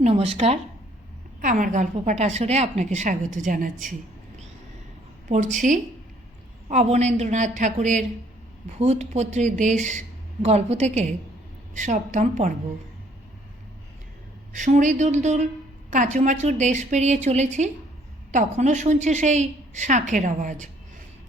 নমস্কার। আমার গল্প পাঠ আসরে আপনাকে স্বাগত জানাচ্ছি। পড়ছি অবনেন্দ্রনাথ ঠাকুরের ভূতপত্রী দেশ গল্প থেকে সপ্তম পর্ব। সুঁড়ি দুলদুল কাঁচুমাচুর দেশ পেরিয়ে চলেছি, তখনও শুনছি সেই শাঁখের আওয়াজ।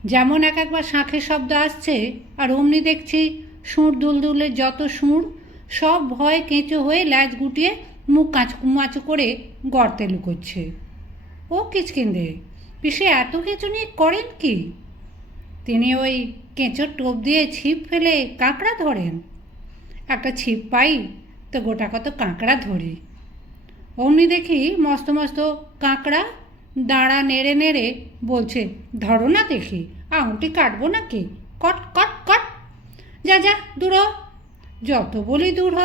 যেমন এক একবার শাঁখের শব্দ আসছে, আর অমনি দেখছি সুর দুলদুলের যত সুর সব ভয় কেঁচো হয়ে ল্যাজ গুটিয়ে মুখ কাঁচু মাচু করে গর্তে লুকোচ্ছে। ও কিচকিন্দে, পিসে এত কেঁচুনি করেন কি? তিনি ওই কেঁচোর টোপ দিয়ে ছিপ ফেলে কাঁকড়া ধরেন। একটা ছিপ পাই, তো গোটা কত কাঁকড়া ধরি। অমনি দেখি মস্ত মস্ত কাঁকড়া দাঁড়া নেড়ে নেড়ে বলছে, ধরো না দেখি আঙুলটি কাটবো নাকি? কট কট কট। যা যা, দূর যত বলি দূর হ,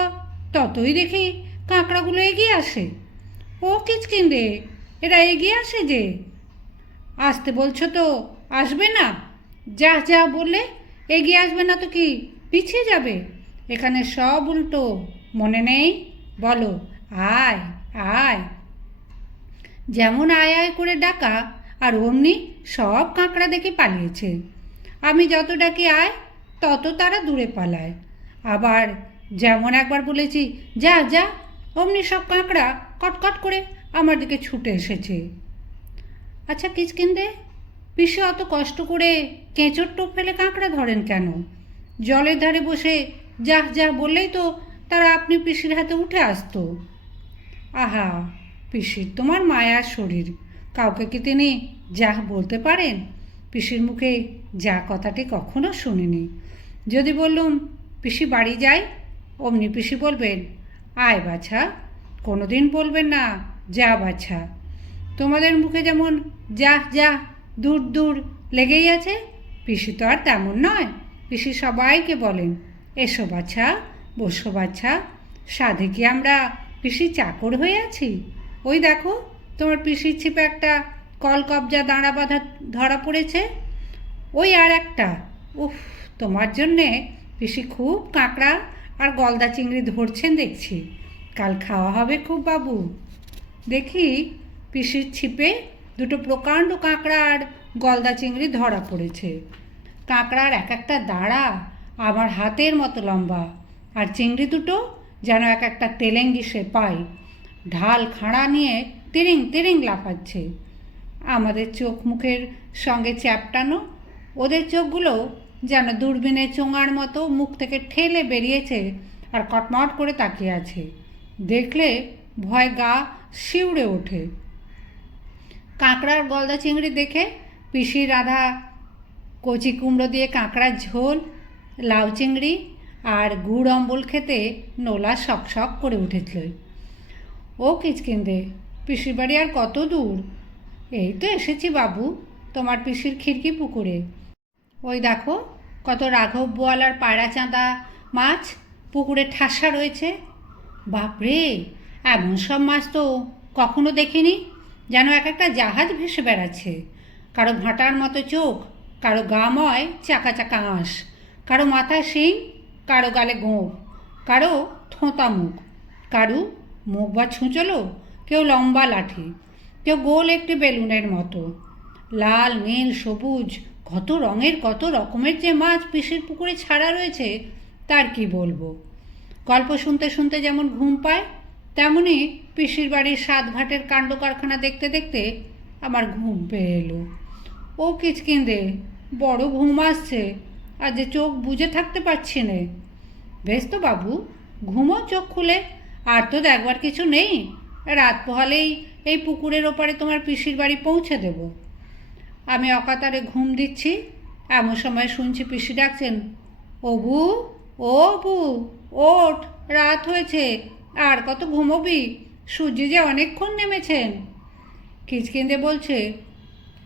ততই দেখি কাঁকড়াগুলো এগিয়ে আসে। ও কিচকিন রে, এরা এগিয়ে আসে যে। আসতে বলছো তো, আসবে না। যা যা বললে এগিয়ে আসবে না তো কি? পিছিয়ে যাবে। এখানে সব উল্টো। মনে নেই? বলো, আয় আয়। যেমন আয় আয় করে ডাকা, আর অমনি সব কাঁকড়া দেখে পালিয়েছে। আমি যত ডাকি আয়, তত তারা দূরে পালায়। আবার যেমন একবার বলেছি, যা যা অমনি সব কাঁকড়া কটকট করে আমার দিকে ছুটে এসেছে। আচ্ছা কিচকিন্দে, পিসে অত কষ্ট করে কেঁচোর টোপ ফেলে কাঁকড়া ধরেন কেন? জলের ধারে বসে যা যা বললেই তো তারা আপনি পিসির হাতে উঠে আসতো। আহা, পিসির তোমার মায়ার শরীর। কাউকে কি তিনি যা বলতে পারেন? পিসির মুখে যা কথাটি কখনো শুনিনি। যদি বললুম, পিসি বাড়ি যাই অমনি পিসি বলবেন আয় বাছা, কোনোদিন বলবেন না, যা বাছা। তোমাদের মুখে যেমন যা যা, দূর দূর লেগেই আছে, পিসি তো আর তেমন নয়, পিসি সবাইকে বলেন, এসো বাছা, বসো বাছা, সাধে কি আমরা পিসি চাকর হয়ে আছি? ওই দেখো, তোমার পিসির ছিপে একটা কল কবজা দাঁড়া বাঁধা ধরা পড়েছে। ওই আর একটা, উফ, তোমার জন্যে পিসি খুব কাঁকড়া আর গলদা চিংড়ি ধরছেন দেখছি। কাল খাওয়া হবে খুব বাবু। দেখি পিসির ছিপে দুটো প্রকাণ্ড কাঁকড়া আর গলদা চিংড়ি ধরা পড়েছে। কাঁকড়ার এক একটা দাঁড়া আমার হাতের মতো লম্বা আর চিংড়ি দুটো যেন এক একটা তেলেঙ্গি সে পাই ঢাল খাঁড়া নিয়ে তিরিং তিরিং লাফাচ্ছে। আমাদের চোখ মুখের সঙ্গে চ্যাপটানো, ওদের চোখগুলো যেন দূরবীনের চোঙার মতো মুখ থেকে ঠেলে বেরিয়েছে আর কটমট করে তাকিয়ে আছে। দেখলে ভয় গা শিউড়ে ওঠে। কাঁকড়ার গলদা চিংড়ি দেখে পিসি রাধা কচি কুমড়ো দিয়ে কাঁকড়ার ঝোল, লাউ চিংড়ি আর গুড় অম্বল খেতে নোলা শক শক করে উঠেছিল ও কিচকিন্দে, পিসির বাড়ি আর কত দূর? এই তো এসেছি বাবু, তোমার পিসির খিড়কি পুকুরে। ওই দেখো, কত রাঘব বোয়ালার পায়রা চাঁদা মাছ পুকুরে ঠাসা রয়েছে। বাপরে, এমন সব মাছ তো কখনো দেখিনি। যেন এক একটা জাহাজ ভেসে বেড়াচ্ছে। কারও ভাঁটার মতো চোখ, কারও গাময় চাকা চাকা আঁশ, কারও মাথা শিং, কারও গালে গোঁফ, কারও থোঁতা মুখ, কারু মুখ বা ছুঁচলো, কেউ লম্বা লাঠি, কেউ গোল একটি বেলুনের মতো। লাল, নীল, সবুজ কত রঙের, কত রকমের যে মাছ পিসির পুকুরে ছাড়া রয়েছে, তার কি বলব? গল্প শুনতে শুনতে যেমন ঘুম পায়, তেমনি পিসির বাড়ির সাত ঘাটের কাণ্ড কারখানা দেখতে দেখতে আমার ঘুম পেয়ে এলো। ও কিচকিন্দে, বড় ঘুম আসছে, আর যে চোখ বুঝে থাকতে পারছি নে। বেশ তো বাবু, ঘুমো চোখ খুলে, আর তো দেখবার কিছু নেই। রাত পোহালেই এই পুকুরের ওপারে তোমার পিসির বাড়ি পৌঁছে দেব। আমি অকাতারে ঘুম দিচ্ছি। এমন সময় শুনছি পিসি ডাকছেন। ও বু ও বু ওঠ, রাত হয়েছে। আর কত ঘুমোবি? সূর্য যে অনেকক্ষণ নেমেছেন। কিচকিন্দে বলছে,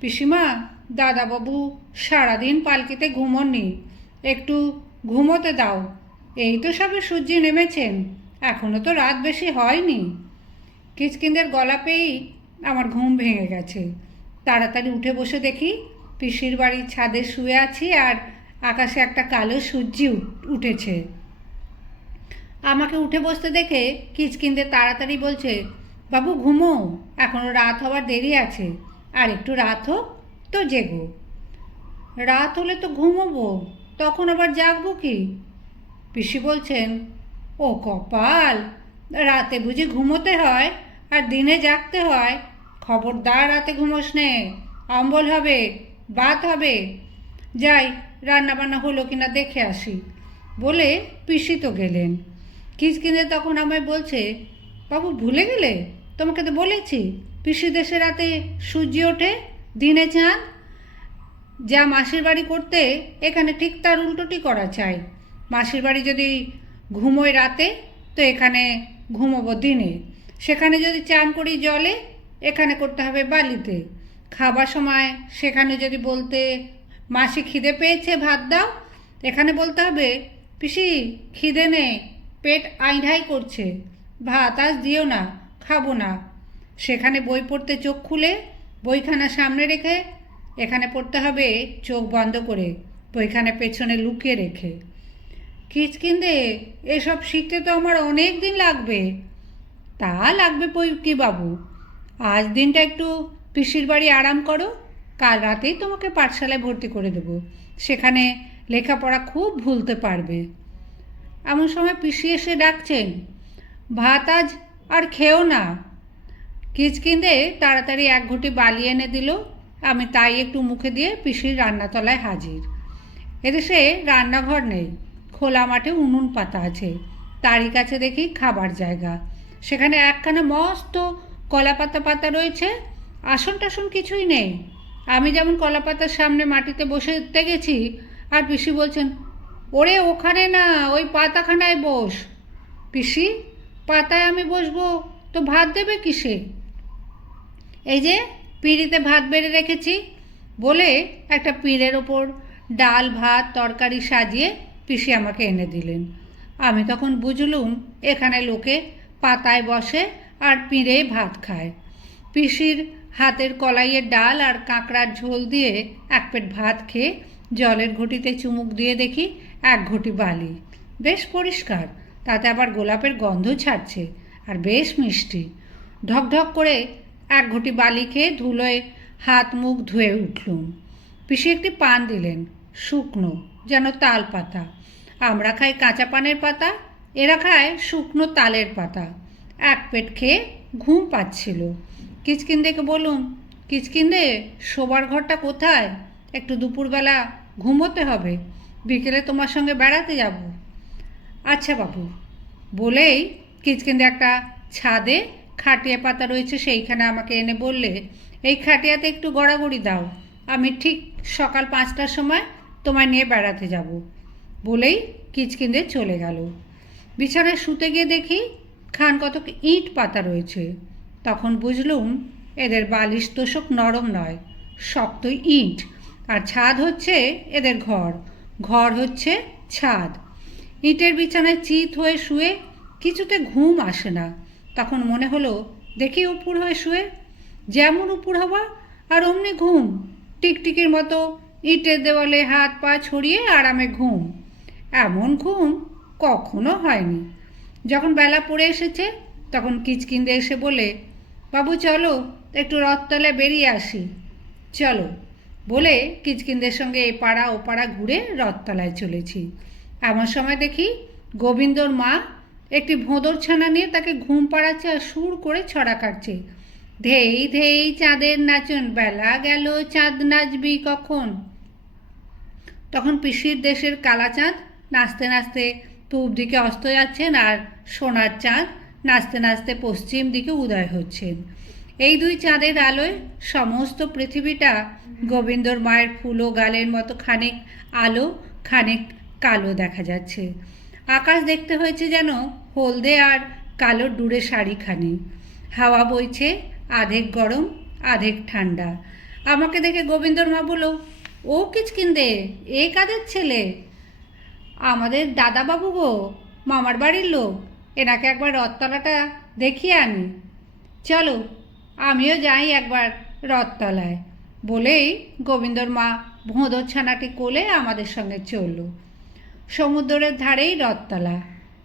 পিসিমা, দাদাবাবু সারাদিন পালকিতে ঘুমোননি। একটু ঘুমোতে দাও। এই তো সবে সূর্য নেমেছেন। এখনও তো রাত বেশি হয়নি। কিচকিন্দের গলা পেয়েই আমার ঘুম ভেঙে গেছে। তাড়াতাড়ি উঠে বসে দেখি পিসির বাড়ির ছাদে শুয়ে আছি আর আকাশে একটা কালো সূর্য উঠেছে। আমাকে উঠে বসতে দেখে কিচকিন্দে তাড়াতাড়ি বলছে, বাবু ঘুমো এখনও রাত হওয়ার দেরি আছে। আর একটু রাত হোক তো জেগো। রাত হলে তো ঘুমোবো। তখন আবার জাগবো কি? পিসি বলছেন, ও কপাল! রাতে বুঝি ঘুমোতে হয় আর দিনে জাগতে হয়। খবরদার রাতে ঘুমোস নে, অম্বল হবে, বাত হবে। যাই, রান্নাবান্না হলো কিনা দেখে আসি। বলে পিসি তো গেলেন। কিচকিনে তখন আমায় বলছে, বাবু, ভুলে গেলে? তোমাকে তো বলেছি, পিসি দেশে রাতে সূর্য ওঠে, দিনে চাঁদ। যা মাসির বাড়ি করতে, এখানে ঠিক তার উল্টোটি করা চাই। মাসির বাড়ি যদি ঘুমোয় রাতে, তো এখানে ঘুমোবো দিনে। সেখানে যদি চান করি জলে এখানে করতে হবে বালিতে। খাবার সময় সেখানে যদি বলতে মাসি খিদে পেয়েছে, ভাত দাও, এখানে বলতে হবে, পিসি, খিদে নে পেট আইঢাই করছে, ভাত আজ দিও না, খাব না। সেখানে বই পড়তে চোখ খুলে, বইখানা সামনে রেখে, এখানে পড়তে হবে চোখ বন্ধ করে, বইখানে পেছনে লুকিয়ে রেখে। কিচকিন্দে, এসব শিখতে তো আমার অনেক দিন লাগবে। তা লাগবে পই কি বাবু আজ দিনটা একটু পিসির বাড়ি আরাম করো, কাল রাতেই তোমাকে পাঠশালায় ভর্তি করে দেবো। সেখানে লেখাপড়া খুব ভুলতে পারবে। এমন সময় পিসি এসে ডাকছেন, ভাত আজ আর খেও না। কিচকিন্দে তাড়াতাড়ি এক ঘটি বালি এনে দিল। আমি তাই একটু মুখে দিয়ে পিসির রান্নাতলায় হাজির। এদেশে রান্নাঘর নেই, খোলা মাঠে উনুন পাতা আছে। তারই কাছে দেখি খাবার জায়গা। সেখানে একখানা মস্ত কলা পাতা পাতা রয়েছে, আসন টাসন কিছুই নেই। আমি যেমন কলা পাতার সামনে মাটিতে বসে গেছি, আর পিসি বলছেন, ওরে ওখানে না, ওই পাতাখানায় বস। পিসি, পাতায় আমি বসবো, তো ভাত দেবে কিসে? এই যে, পিঁড়িতে ভাত বেড়ে রেখেছি, বলে একটা পিঁড়ের ওপর ডাল, ভাত, তরকারি সাজিয়ে পিসি আমাকে এনে দিলেন। আমি তখন বুঝলুম, এখানে লোকে পাতায় বসে আর পিঁড়ে ভাত খায়। পিসির হাতের কলাইয়ের ডাল আর কাঁকড়ার ঝোল দিয়ে এক পেট ভাত খেয়ে জলের ঘটিতে চুমুক দিয়ে দেখি এক ঘটি বালি। বেশ পরিষ্কার, তাতে আবার গোলাপের গন্ধ ছাড়ছে আর বেশ মিষ্টি। ঢকঢক করে এক ঘটি বালি খেয়ে ধুলোয় হাত মুখ ধুয়ে উঠলুম। পিসি একটি পান দিলেন, শুকনো, যেন তাল পাতা। আমরা খাই কাঁচা পানের পাতা, এরা খায় শুকনো তালের পাতা। এক পেট খেয়ে ঘুম পাচ্ছিল। কিচকিন্দেকে বলুন কিচকিন্দে শোবার ঘরটা কোথায়? একটু দুপুরবেলা ঘুমোতে হবে, বিকেলে তোমার সঙ্গে বেড়াতে যাব। আচ্ছা বাবু, বলেই কিচকিন্দে একটা ছাদে খাটিয়া পাতা রয়েছে, সেইখানে আমাকে এনে বললে, এই খাটিয়াতে একটু গড়াগড়ি দাও, আমি ঠিক সকাল পাঁচটার সময় তোমায় নিয়ে বেড়াতে যাব। বলেই কিচকিন্দে চলে গেল। বিছানায় শুতে গিয়ে দেখি খান কতক ইট পাতা রয়েছে। তখন বুঝলুম এদের বালিশ তোষক নরম নয়, শক্ত ইট। আর ছাদ হচ্ছে এদের ঘর ঘর হচ্ছে ছাদ। ইটের বিছানায় চিত হয়ে শুয়ে কিছুতে ঘুম আসে না। তখন মনে হলো, দেখি উপুর হয়ে শুয়ে। যেমন উপুর হওয়া আর অমনি ঘুম। টিকটিকির মতো ইটের দেওয়ালে হাত পা ছড়িয়ে আরামে ঘুম। এমন ঘুম কখনো হয়নি। যখন বেলা পড়ে এসেছে, তখন কিচকিন্দে এসে বলে, বাবু, চলো, একটু রথতলায় বেরিয়ে আসি। চলো। বলে কিচকিনদের সঙ্গে এ পাড়া ও পাড়া ঘুরে রথতলায় চলেছি। এমন সময় দেখি গোবিন্দর মা একটি ভোঁদর ছানা নিয়ে তাকে ঘুম পাড়াচ্ছে আর সুর করে ছড়া কাটছে। ধেই ধেই, চাঁদের নাচন, বেলা গেল, চাঁদ নাচবি কখন? তখন পিসির দেশের কালা চাঁদ নাচতে নাচতে পূব দিকে অস্ত যাচ্ছেন আর সোনার চাঁদ নাচতে নাচতে পশ্চিম দিকে উদয় হচ্ছেন। এই দুই চাঁদের আলোয় সমস্ত পৃথিবীটা গোবিন্দর মায়ের ফুলো গালের মতো খানিক আলো, খানিক কালো দেখা যাচ্ছে। আকাশ দেখতে হয়েছে যেন হলদে আর কালো ডুরে শাড়িখানি। হাওয়া বইছে, আধেক গরম, আধেক ঠান্ডা। আমাকে দেখে গোবিন্দর মা বলল, ও কিচকিন্দে, এ কাদের ছেলে? আমাদের দাদাবাবু গো, মামার বাড়ির লোক। এনাকে একবার রথতলাটা দেখিয়ে আনি চলো, আমিও যাই একবার রথতলায়। বলেই গোবিন্দর মা ভোঁদর ছানাটি কোলে আমাদের সঙ্গে চলল। সমুদ্রের ধারেই রথতলা।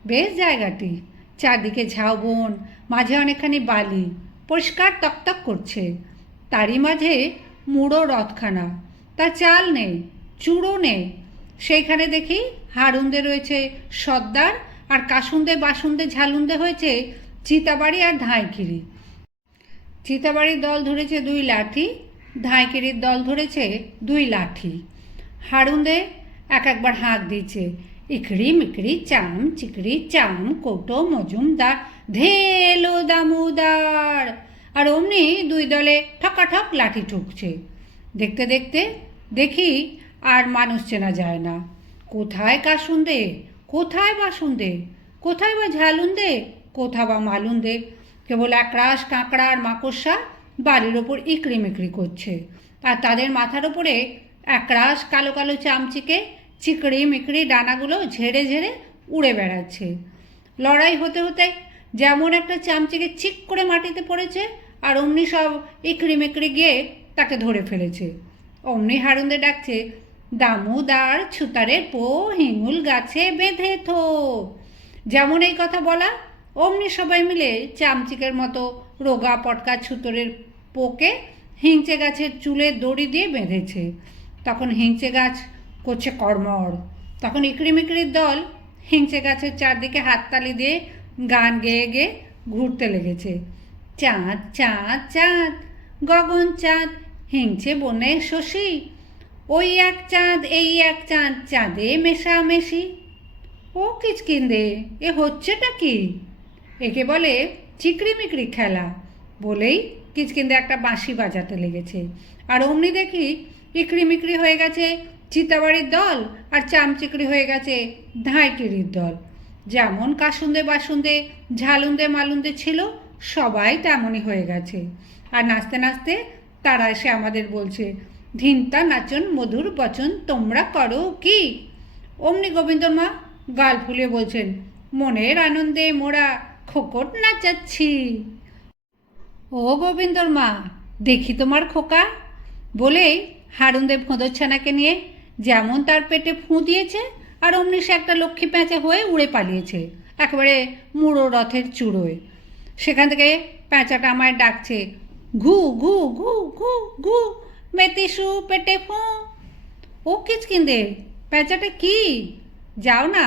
বেশ জায়গাটি। চারদিকে ঝাউবন মাঝে অনেকখানি বালি। পরিষ্কার তকতক করছে। তারই মাঝে মুড়ো রথখানা। তা চাল নেই, চূড়ো নেই। সেইখানে দেখি হারুন্দে রয়েছে সর্দার আর কাসুন্দে বাসুন্দে ঝালুন্দে হয়েছে চিতাবাড়ি আর ধাঁইকিরি। চিতাবাড়ির দল ধরেছে দুই লাঠি, ধাঁইকিরির দল ধরেছে দুই লাঠি। হারুন্দে এক একবার হাঁক দিচ্ছে ইকড়ি মিকড়ি চাম চিকড়ি চাম, কৌটো, মজুমদার ধেলো দামুদার। আর অমনি দুই দলে ঠকাঠক লাঠি ঠুকছে। দেখতে দেখতে দেখি আর মানুষ চেনা যায় না। কোথায় কাসুন্দে? কোথায় বাসুন্দে কোথায় বা ঝালুন্দে? কোথা বা মালুন্দে? কেবল একরাশ কাঁকড়া আর মাকড়সা বাড়ির ওপর ইকড়ি মিকড়ি করছে। আর তাদের মাথার ওপরে একরাশ কালো কালো চামচিকে চিকড়ি মিকড়ি ডানাগুলো ঝেড়ে ঝেড়ে উড়ে বেড়াচ্ছে। লড়াই হতে হতে যেমন একটা চামচিকে চিক করে মাটিতে পড়েছে, আর অমনি সব ইকড়ি মিকড়ি গিয়ে তাকে ধরে ফেলেছে। অমনি হারুন্দে ডাকছে দামুদার ছুতারের পো হিঙুল গাছে বেঁধে থো যেমন এই কথা বলা, অমনি সবাই মিলে চামচিকের মতো রোগা পটকা ছুতরের পোকে হিংচে গাছের চুলে দড়ি দিয়ে বেঁধেছে। তখন হিংচে গাছ করছে কর্মর তখন ইকড়ি মিকড়ির দল হিংচে গাছের চারদিকে হাততালি দিয়ে গান গেয়ে গেয়ে ঘুরতে লেগেছে। চাঁদ চাঁদ চাঁদ, গগন চাঁদ, হিংচে বনে শশী ওই এক চাঁদ, এই এক চাঁদ, চাঁদে মেশামেশি। ও কিচকিন্দে, এ হচ্ছেটা কি? একে বলে চিকড়ি মিকড়ি খেলা। বলেই কিচকিন্দে একটা বাঁশি বাজাতে লেগেছে। আর অমনি দেখি ইকড়ি মিকড়ি হয়ে গেছে চিতাবাড়ির দল আর চামচিকড়ি হয়ে গেছে ধাঁইকিরির দল। যেমন কাসুন্দে বাসুন্দে, ঝালুন্দে মালুন্দে ছিল, সবাই তেমনই হয়ে গেছে। আর নাচতে নাচতে তারা এসে আমাদের বলছে ধিনতা নাচন মধুর বচন, তোমরা করো কি? অমনি গোবিন্দর মা গাল ফুলিয়ে বলছেন, মনের আনন্দে মোরা খোকট নাচাচ্ছি। ও গোবিন্দর মা দেখি তোমার খোকা। বলেই হারুন্দে ভোঁদরছানাকে নিয়ে যেমন তার পেটে ফুঁ দিয়েছে, আর অমনি সে একটা লক্ষ্মী প্যাঁচে হয়ে উড়ে পালিয়েছে, একেবারে মুড়ো রথের চূড়োয়। সেখান থেকে প্যাঁচাটা আমায় ডাকছে, ঘু ঘু ঘু ঘু ঘু মেতিসু পেটে ফুঁ। ও কিচকিন্দে প্যাঁচাটা কি? যাও না,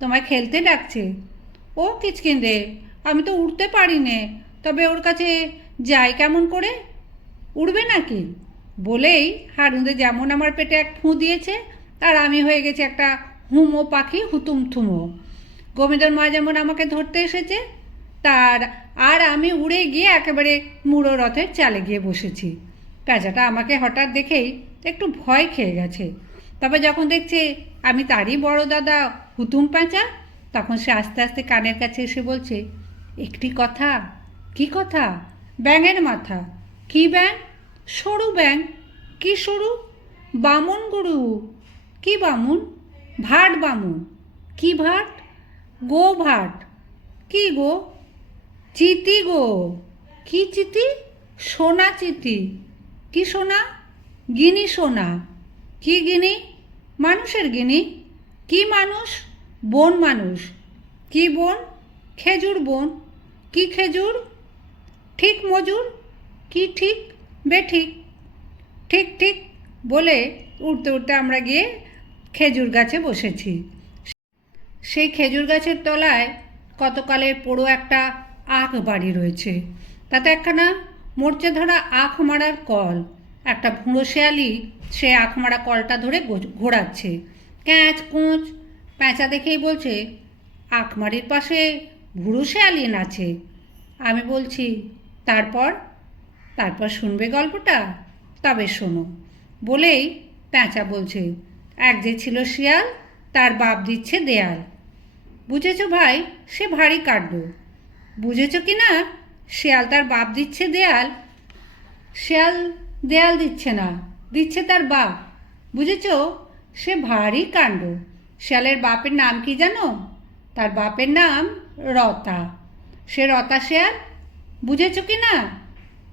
তোমায় খেলতে ডাকছে। ও কিচকিন্দে আমি তো উঠতে পারি নে তবে ওর কাছে যাই কেমন করে? উড়বে নাকি? বলেই হারুন্দে যেমন আমার পেটে এক ফুঁ দিয়েছে আর আমি হয়ে গেছি একটা হুমো পাখি হুতুম থুমো গোবিন্দর মা যেমন আমাকে ধরতে এসেছে, তার আর আমি উড়ে গিয়ে একেবারে মুড়ো রথের চালে গিয়ে বসেছি। প্যাঁচাটা আমাকে হঠাৎ দেখেই একটু ভয় খেয়ে গেছে। তবে যখন দেখছে আমি তারই বড় দাদা হুতুম প্যাঁচা তখন সে আস্তে আস্তে কানের কাছে এসে বলছে, একটি কথা, কি কথা? ব্যাঙের মাথা, কি ব্যাং সরু ব্যাং কি সরু? বামুন গুরু, কি বামুন? ভাট বামুন, কি ভাট? গো ভাট, কি গো? চিতি গো, কি চিতি? সোনা চিতি। কি সোনা? গিনি সোনা। কি গিনি? মানুষের গিনি। কি মানুষ? বন মানুষ। কি বন? খেজুর বন। কি খেজুর? ঠিক মজুর। কি ঠিক বেঠিক। ঠিক ঠিক বলে উঠতে উঠতে আমরা গিয়ে খেজুর গাছে বসেছি। সেই খেজুর গাছের তলায় কতকালের পোড়ো একটা আখ বাড়ি রয়েছে। তাতে একখানা মোর্চে ধরা আখ মারার কল। একটা ভুঁড়ো শেয়ালি, সে আখ মারা কলটা ধরে ঘোরাচ্ছে। ক্যাঁচ, কোঁচ, প্যাঁচা দেখেই বলছে আখমারির পাশে ভুরু শেয়ালি নাচে। আমি বলছি, তারপর? তারপর শুনবে গল্পটা? তবে শোনো। বলেই প্যাঁচা বলছে, এক যে ছিল শিয়াল, তার বাপ দিচ্ছে দেয়াল। বুঝেছ ভাই, সে ভারী কাণ্ড। বুঝেছ কি না? শিয়াল তার বাপ দিচ্ছে দেয়াল, শিয়াল দেয়াল দিচ্ছে না, দিচ্ছে তার বাপ। বুঝেছ? সে ভারী কাণ্ড। শিয়ালের বাপের নাম কি জানো? তার বাপের নাম রতা। সে রতা শেয়াল? বুঝেছ কি না?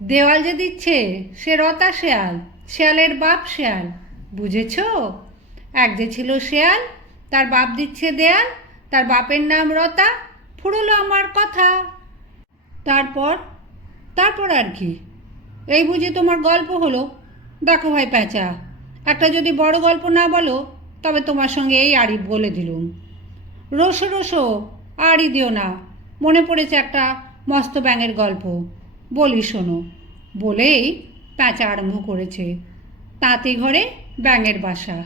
দেওয়াল যে দিচ্ছে, সে রতা শেয়াল, শেয়ালের বাপ শেয়াল। বুঝেছ? এক যে ছিল শেয়াল, তার বাপ দিচ্ছে দেয়াল, তার বাপের নাম রতা। ফুরলো আমার কথা। তারপর তারপর আর কি? এই বুঝি তোমার গল্প হলো? দেখো ভাই প্যাঁচা, একটা যদি বড় গল্প না বলো, তবে তোমার সঙ্গে এই আড়ি বলে দিলুম। রসো রসো আড়ি দিও না, মনে পড়েছে একটা মস্ত ব্যাঙের গল্প। বলি শোনো, বলেই প্যাঁচা আরম্ভ করেছে, তাঁতি ঘরে ব্যাঙের বাসা।